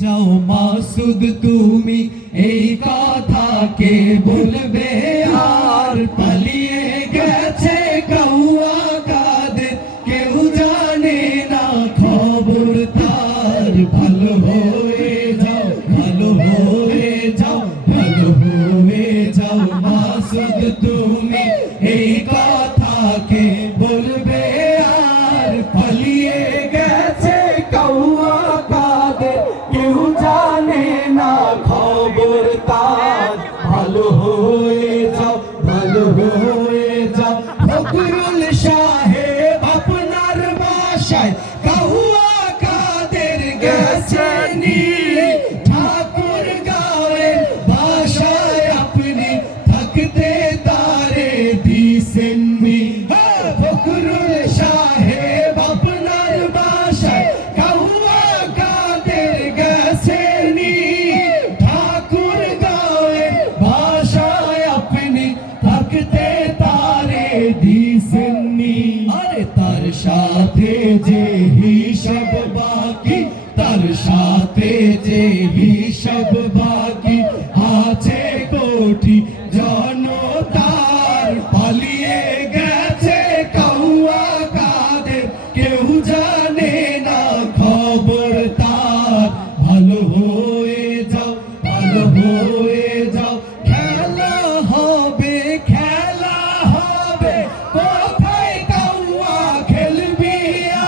যাও মাসুদ তুমি এই কথা কে বলবে আর পালিয়ে গেছে কাউয়া কাদের কেউ জানে না খবর তার ভালো হয়ে যাও ভালো হয়ে যাও ভালো হয়ে যাও মাসুদ তুমি এই কথা কে বলবে আর পালিয়ে গেছে কাউয়া কাদের কেউ জানে না খবর তার ভালো হয়ে যাও ভালো হয়ে যাও ফখরুল সাহেব আপনার বাসায় কাউয়া কাদের গেছেনি ঠাকুর গাঁয়ের বাসায় আপনি থাকতে তারে দিছেননি ফখরুল সাহেব আপনার বাসায় কাউয়া কাদের গেছেনি ঠাকুর গাঁয়ের বাসায় আপনি থাকতে তারে দিছেননি আরে তার সাথে যে হিসাব বাকি তার সাথে যে হিসাব বাকি আছে কোটি জনতার পালিয়ে গেছে কাউয়া কাদের কেউ জানে না খবর তার ভালো হয়ে যাও ভালো হয়ে যাও খেলা হবে কোথায় কাউয়া খেলবি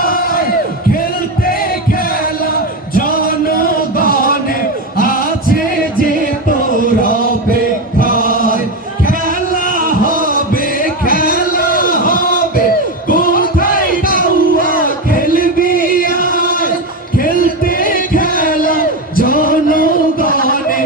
আয় খেলতে খেলা জনগণে আছে যে তোর অপেক্ষায় খেলা হবে কোথায় কাউয়া খেলবি আয় খেলতে খেলা জনগণে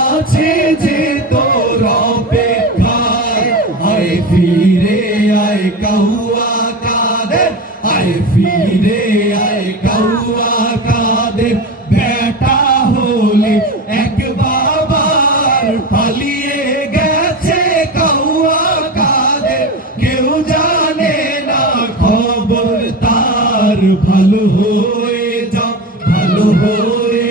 আছে যে তোর অপেক্ষায় আয় ফিরে আয় কাউয়া কাদের আয় ফিরে আয় কাউয়া কাদের বেটা হলে এক বাবার পালিয়ে গেছে কাউয়া কাদের কেউ জানে না খবর তার ভালো হয়ে যাও ভালো হয়ে